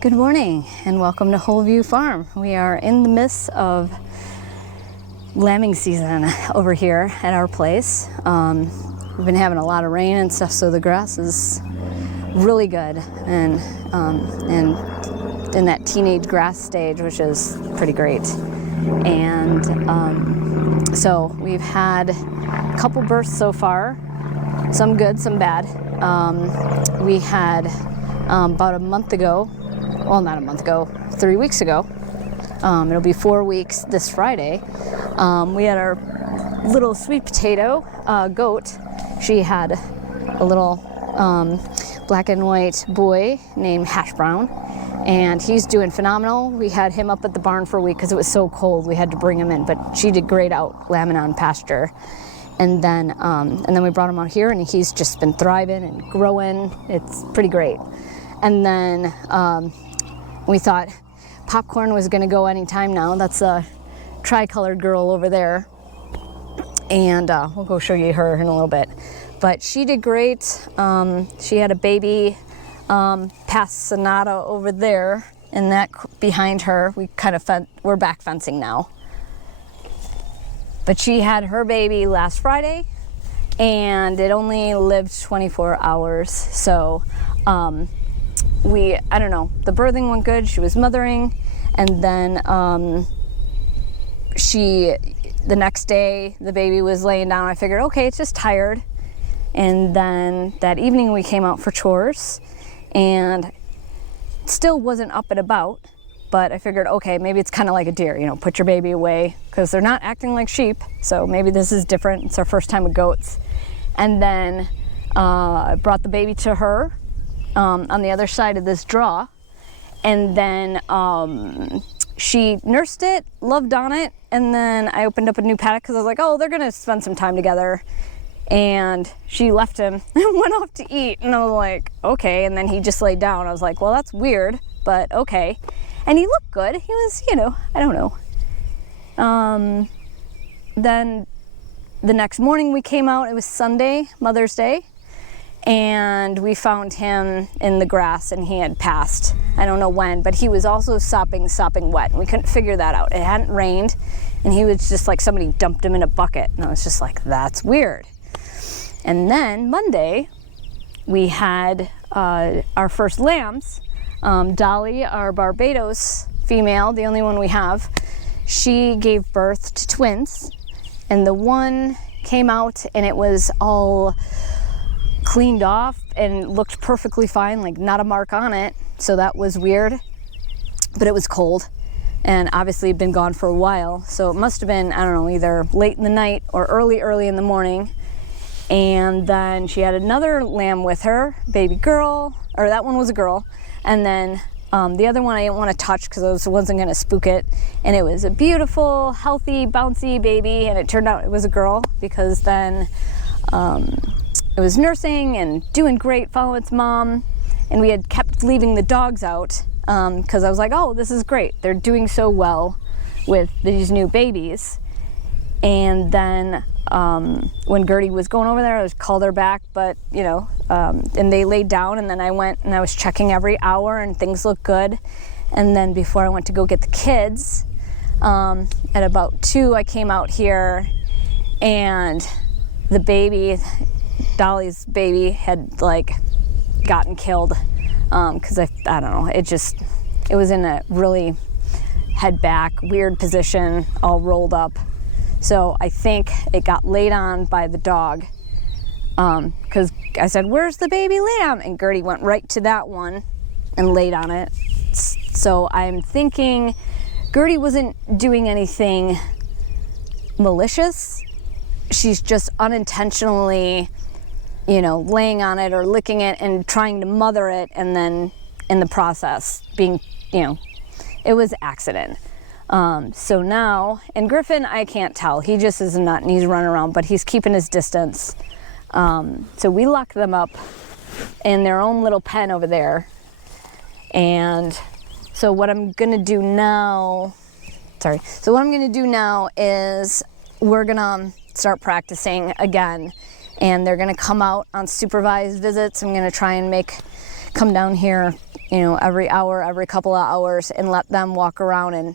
Good morning and welcome to Whole View Farm. We are in the midst of lambing season over here at our place. We've been having a lot of rain and stuff, so the grass is really good and in that teenage grass stage, which is pretty great. And so we've had a couple births so far, some good, some bad. We had about a month ago, well, not a month ago, 3 weeks ago. It'll be 4 weeks this Friday. We had our little sweet potato goat. She had a little black and white boy named Hash Brown, and he's doing phenomenal. We had him up at the barn for a week because it was so cold. We had to bring him in, but she did great out lambing on pasture. And then we brought him out here, and he's just been thriving and growing. It's pretty great. And then we thought Popcorn was going to go anytime now. That's a tri-colored girl over there. And we'll go show you her in a little bit. But she did great. She had a baby past Sonata over there, and that behind her, we're back fencing now. But she had her baby last Friday, and it only lived 24 hours. So I don't know, the birthing went good. She was mothering, and then the next day the baby was laying down. I figured, okay, it's just tired. And then that evening we came out for chores, and still wasn't up and about, but I figured, okay, maybe it's kind of like a deer, put your baby away, because they're not acting like sheep, so maybe this is different. It's our first time with goats. And then I brought the baby to her on the other side of this draw, and then she nursed it, loved on it, and then I opened up a new paddock because I was like, oh, they're gonna spend some time together. And she left him and went off to eat, and I was like, okay. And then he just laid down. I was like, well, that's weird, but okay. And he looked good. He was, I don't know. Then the next morning we came out. It was Sunday, Mother's Day, and we found him in the grass, and he had passed. I don't know when, but he was also sopping wet. We couldn't figure that out. It hadn't rained, and he was just like somebody dumped him in a bucket. And I was just like, that's weird. And then Monday, we had our first lambs. Dolly, our Barbados female, the only one we have, she gave birth to twins. And the one came out, and it was all cleaned off and looked perfectly fine, like not a mark on it. So that was weird, but it was cold, and obviously had been gone for a while. So it must have been, I don't know, either late in the night or early in the morning. And then she had another lamb with her, baby girl, or that one was a girl. And then the other one I didn't want to touch because I wasn't going to spook it. And it was a beautiful, healthy, bouncy baby. And it turned out it was a girl, because then it was nursing and doing great, following its mom. And we had kept leaving the dogs out because I was like, oh, this is great. They're doing so well with these new babies. And then when Gertie was going over there, I called her back, but and they laid down, and then I went and I was checking every hour, and things looked good. And then before I went to go get the kids, at about 2, I came out here, and the baby, Dolly's baby, had gotten killed because I don't know, it was in a really head back, weird position, all rolled up. So I think it got laid on by the dog, because I said, where's the baby lamb? And Gertie went right to that one and laid on it. So I'm thinking Gertie wasn't doing anything malicious. She's just unintentionally, laying on it or licking it and trying to mother it, and then in the process being, it was accident. So now, and Griffin, I can't tell. He just is a nut, and he's running around, but he's keeping his distance. So we locked them up in their own little pen over there. And so what I'm going to do now is we're going to start practicing again. And they're going to come out on supervised visits. I'm going to try and make come down here, you know, every hour, every couple of hours, and let them walk around and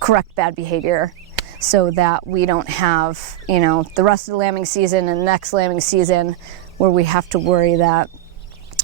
correct bad behavior, so that we don't have, you know, the rest of the lambing season and the next lambing season where we have to worry that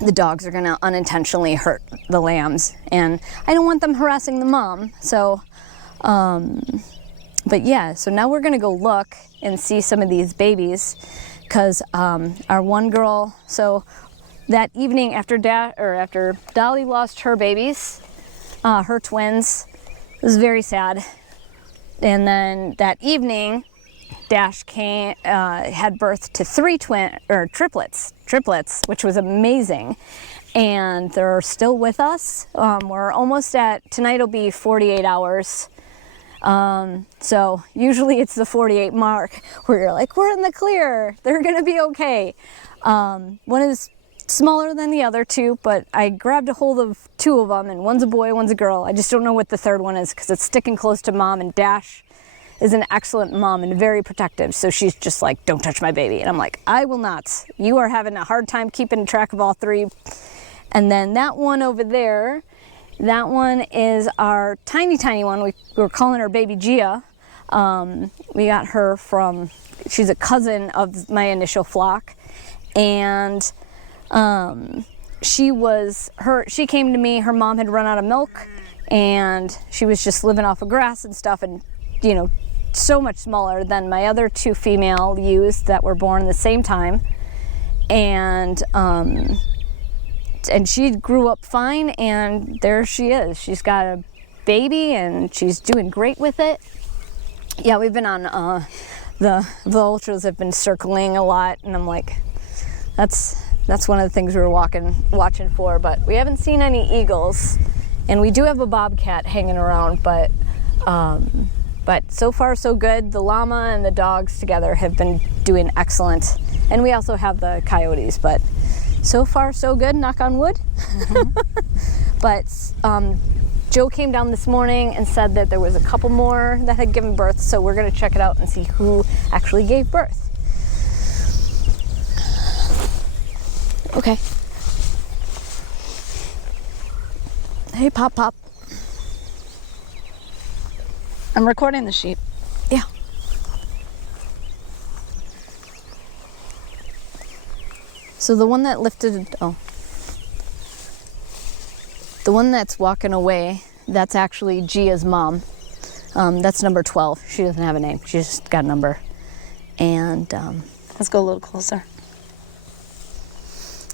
the dogs are gonna unintentionally hurt the lambs. And I don't want them harassing the mom. So, but yeah, so now we're gonna go look and see some of these babies, because our one girl, so that evening after Dolly lost her babies, her twins, it was very sad. And then that evening, Dash had birth to 3 triplets, which was amazing. And they're still with us. We're almost tonight will be 48 hours. So usually it's the 48 mark where you're like, we're in the clear, they're gonna be okay. One is smaller than the other 2, but I grabbed a hold of 2 of them, and one's a boy, one's a girl. I just don't know what the third one is because it's sticking close to mom, and Dash is an excellent mom and very protective. So she's just like, don't touch my baby. And I'm like, I will not. You are having a hard time keeping track of all 3. And then that one over there, that one is our tiny one. We were calling her baby Gia. We got her from, she's a cousin of my initial flock. And she came to me, her mom had run out of milk, and she was just living off of grass and stuff, and, you know, so much smaller than my other 2 female ewes that were born at the same time. And she grew up fine, and there she is. She's got a baby, and she's doing great with it. Yeah, we've been on, the vultures have been circling a lot, and I'm like, that's one of the things we were watching for, but we haven't seen any eagles. And we do have a bobcat hanging around, but so far so good. The llama and the dogs together have been doing excellent. And we also have the coyotes, but so far so good, knock on wood. Mm-hmm. But Joe came down this morning and said that there was a couple more that had given birth, so we're gonna check it out and see who actually gave birth. Okay. Hey, Pop. I'm recording the sheep. Yeah. So the one that the one that's walking away, that's actually Gia's mom. That's number 12. She doesn't have a name. She just got a number. And let's go a little closer.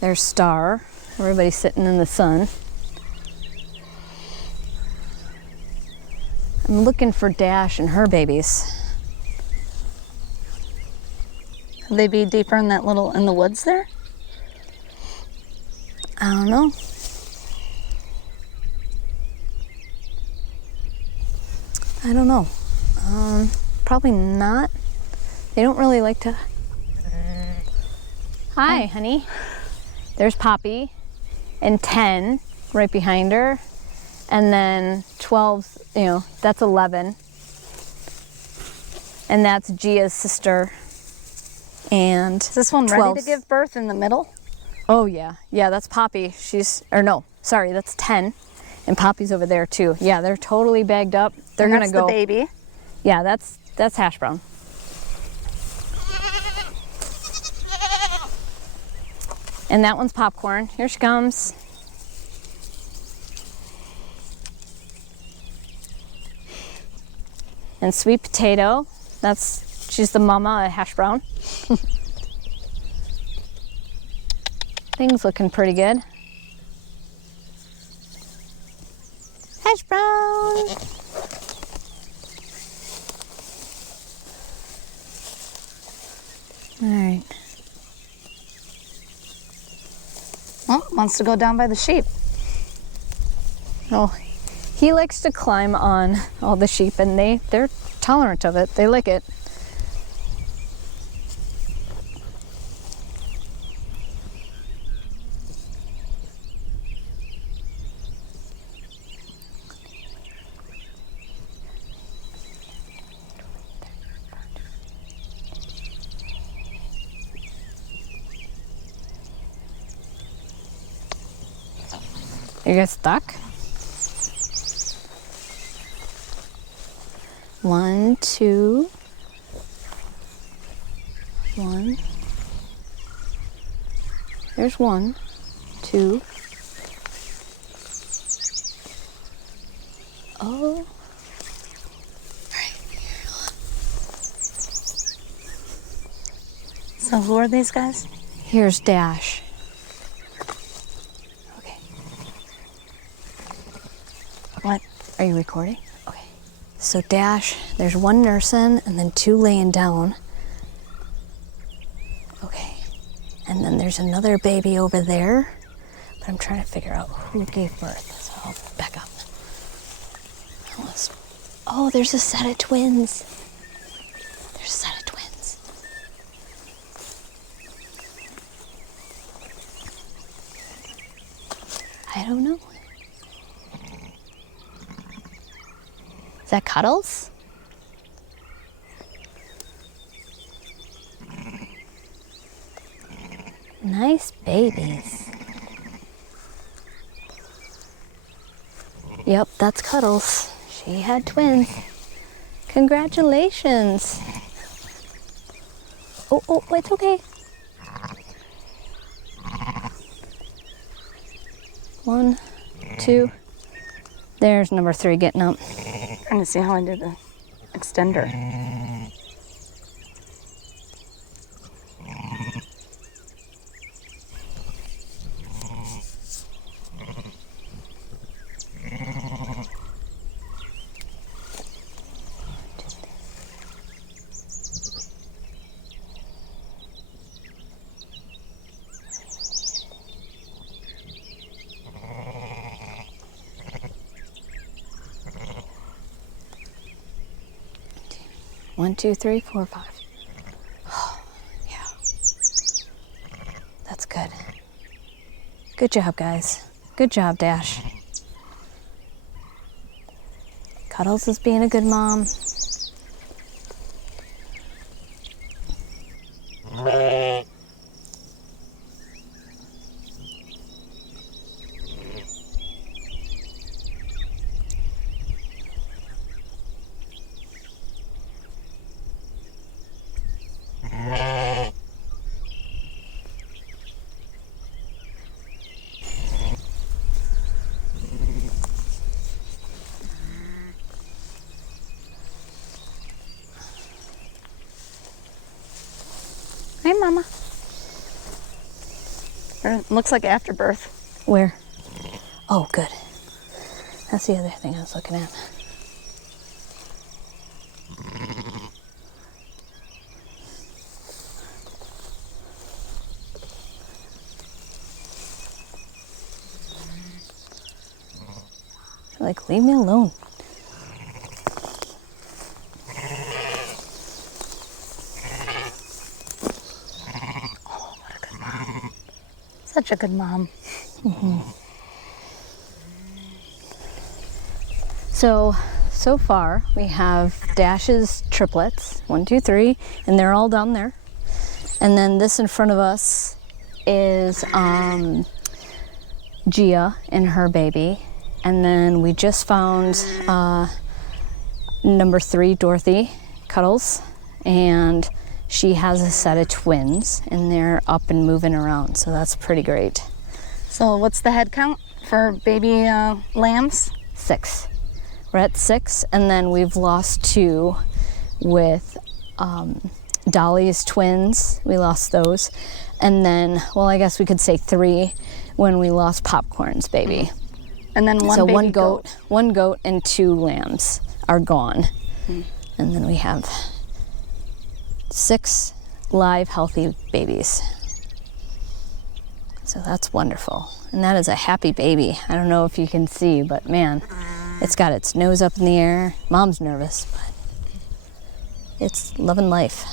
There's Star. Everybody's sitting in the sun. I'm looking for Dash and her babies. Could they be deeper in the woods there? I don't know. Probably not. They don't really like to. Hi, honey. There's Poppy, and 10 right behind her, and then 12, you know, that's 11, and that's Gia's sister. And is this one ready to give birth in the middle? Oh yeah, that's Poppy. That's 10, and Poppy's over there too. Yeah, they're totally bagged up. They're gonna go. The baby. Yeah, that's hash brown. And that one's Popcorn. Here she comes. And Sweet Potato. She's the mama of Hash Brown. Things looking pretty good. Hash Brown. All right. Well, wants to go down by the sheep. Oh, he likes to climb on all the sheep, and they're tolerant of it. They like it. Are you guys stuck? 1, 2. 1. There's 1, 2. Oh. So who are these guys? Here's Dash. Okay. What? Are you recording? Okay. So Dash, there's 1 nursing and then 2 laying down. Okay. And then there's another baby over there. But I'm trying to figure out who gave birth. So I'll back up. Oh, there's a set of twins. There's a set of twins. I don't know. Is that Cuddles? Nice babies. Yep, that's Cuddles. She had twins. Congratulations. Oh, it's okay. 1, 2. There's number 3 getting up. Trying to see how I did the extender. One, 2, 3, 4, 5. Oh, yeah. That's good. Good job, guys. Good job, Dash. Cuddles is being a good mom. Hey, Mama. It looks like afterbirth. Where? Oh, good. That's the other thing I was looking at. Like, leave me alone. Such a good mom. Mm-hmm. So far we have Dash's triplets, 1, 2, 3, and they're all down there. And then this in front of us is Gia and her baby. And then we just found number 3, Dorothy, Cuddles, and she has a set of twins, and they're up and moving around, so that's pretty great. So what's the head count for baby lambs? 6. We're at 6, and then we've lost 2 with Dolly's twins. We lost those. And then, well, I guess we could say 3 when we lost Popcorn's baby. And then one baby goat. 1 goat and 2 lambs are gone. And then we have 6 live, healthy babies. So that's wonderful. And that is a happy baby. I don't know if you can see, but man, it's got its nose up in the air. Mom's nervous, but it's loving life.